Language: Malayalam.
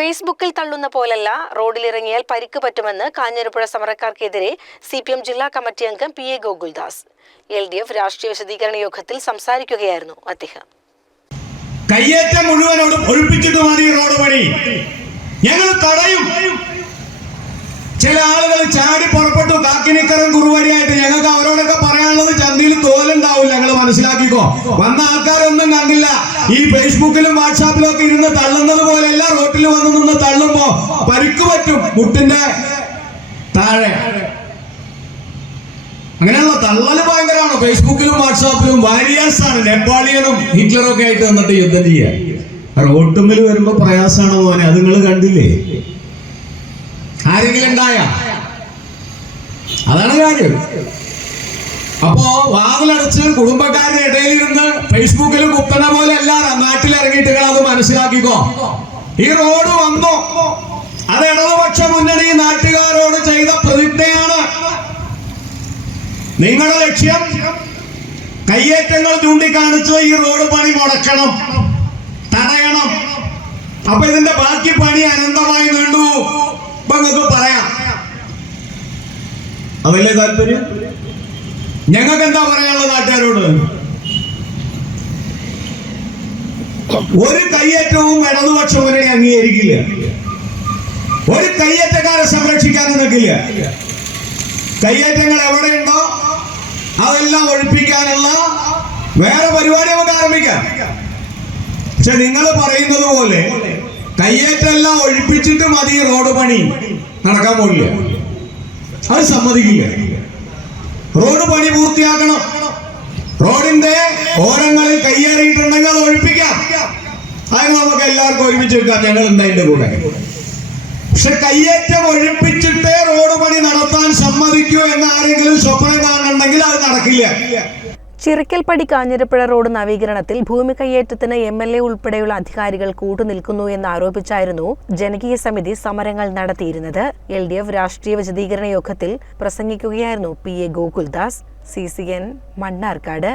ഫേസ്ബുക്കിൽ തള്ളുന്ന പോലല്ല റോഡിലിറങ്ങിയാൽ പരിക്ക് പറ്റുമെന്ന് കാഞ്ഞിരപ്പുഴ സമരക്കാർക്കെതിരെ CPM ജില്ലാ കമ്മിറ്റി അംഗം PA ഗോകുൽദാസ്. LDF രാഷ്ട്രീയ വിശദീകരണ യോഗത്തിൽ സംസാരിക്കുകയായിരുന്നു അദ്ദേഹം. കയ്യേറ്റം മുഴുവനോടും ഒഴിപ്പിച്ചിട്ട് മതി റോഡ് പണി, ഞങ്ങൾ തടയും. ചില ആളുകൾ ചാടി പുറപ്പെട്ടു കാക്കിനിക്കറും കുറുവടിയായിട്ട്. ഞങ്ങൾക്ക് അവരോടൊക്കെ പറയാനുള്ളത് ചന്തയിൽ തോലുണ്ടാവില്ല, ഞങ്ങൾ മനസ്സിലാക്കിക്കോ. വന്ന ആൾക്കാരൊന്നും കണ്ടില്ല. ഈ ഫേസ്ബുക്കിലും വാട്സാപ്പിലും ഒക്കെ ഇരുന്ന് തള്ളുന്നത് പോലെയല്ല, റോട്ടിൽ വന്ന് നിന്ന് തള്ളുമ്പോ പരിക്ക് പറ്റും മുട്ടിന്റെ താഴെ. അങ്ങനെയുള്ള തള്ളല് ഭയങ്കരമാണ്. ഫേസ്ബുക്കിലും വാട്സാപ്പിലും വാരിയേഴ്സ് ആണ്. നേപ്പാളിയനും ഹിറ്റ്ലറും ഒക്കെ ആയിട്ട് വന്നിട്ട് യുദ്ധം ചെയ്യാൻ. റോട്ടുമ്പിൽ വരുമ്പോ പ്രയാസമാണ് മോനെ, അത് നിങ്ങൾ കണ്ടില്ലേ? ആരെങ്കിലും ഉണ്ടായ അതാണ് കാര്യം. അപ്പോ വാതിലടച്ച് കുടുംബക്കാരുടെ ഇടയിലിരുന്ന് ഫേസ്ബുക്കിൽ കുത്തണ പോലെ എല്ലാവരും നാട്ടിലിറങ്ങിയിട്ട് അത് മനസ്സിലാക്കിക്കോ. ഈ റോഡ് വന്നു, അത് ഇടതുപക്ഷ മുന്നണി നാട്ടുകാരോട് ചെയ്ത പ്രതിജ്ഞയാണ്. നിങ്ങളുടെ ലക്ഷ്യം കയ്യേറ്റങ്ങൾ ചൂണ്ടിക്കാണിച്ച് ഈ റോഡ് പണി മുടക്കണം, തടയണം. അപ്പൊ ഇതിന്റെ ബാക്കി പണി അനന്തമായി നീണ്ടു നിങ്ങൾക്ക് പറയാം. അതല്ലേ താല്പര്യം? ഞങ്ങൾക്ക് എന്താ പറയാനുള്ളത് നാട്ടുകാരോട്? ഒരു കയ്യേറ്റവും ഇടതുപക്ഷ മുന്നണി അംഗീകരിക്കില്ല. ഒരു കയ്യേറ്റക്കാരെ സംരക്ഷിക്കാനും നിൽക്കില്ല. കയ്യേറ്റങ്ങൾ എവിടെയുണ്ടോ അതെല്ലാം ഒഴിപ്പിക്കാനുള്ള വേറെ പരിപാടി നമുക്ക് ആരംഭിക്കാം. പക്ഷെ നിങ്ങൾ പറയുന്നത് പോലെ കയ്യേറ്റെല്ലാം ഒഴിപ്പിച്ചിട്ട് മതി റോഡ് പണി നടക്കാൻ പോകില്ല, അത് സമ്മതിക്കില്ല. റോഡ് പണി പൂർത്തിയാക്കണം. റോഡിന്റെ ഓരങ്ങളിൽ കയ്യേറിയിട്ടുണ്ടെങ്കിൽ അത് ഒഴിപ്പിക്കാം. അത് നമുക്ക് എല്ലാവർക്കും ഒരുമിച്ച് വെക്കാം, ഞങ്ങൾ എന്താ കൂടെ. പക്ഷെ കയ്യേറ്റം ഒഴിപ്പിച്ചിട്ടേ റോഡ് പണി നടത്താൻ സമ്മതിക്കൂ എന്ന് ആരെങ്കിലും സ്വപ്നം കാണുന്നുണ്ടെങ്കിൽ അത് നടക്കില്ല. ചിറക്കൽപ്പടി കാഞ്ഞിരപ്പുഴ റോഡ് നവീകരണത്തിൽ ഭൂമി കയ്യേറ്റത്തിന് MLA ഉൾപ്പെടെയുള്ള അധികാരികൾ കൂട്ടുനിൽക്കുന്നു എന്നാരോപിച്ചായിരുന്നു ജനകീയ സമിതി സമരങ്ങൾ നടത്തിയിരുന്നത്. LDF രാഷ്ട്രീയ വിശദീകരണ യോഗത്തിൽ പ്രസംഗിക്കുകയായിരുന്നു PA ഗോകുൽദാസ്. CCN മണ്ണാർക്കാട്.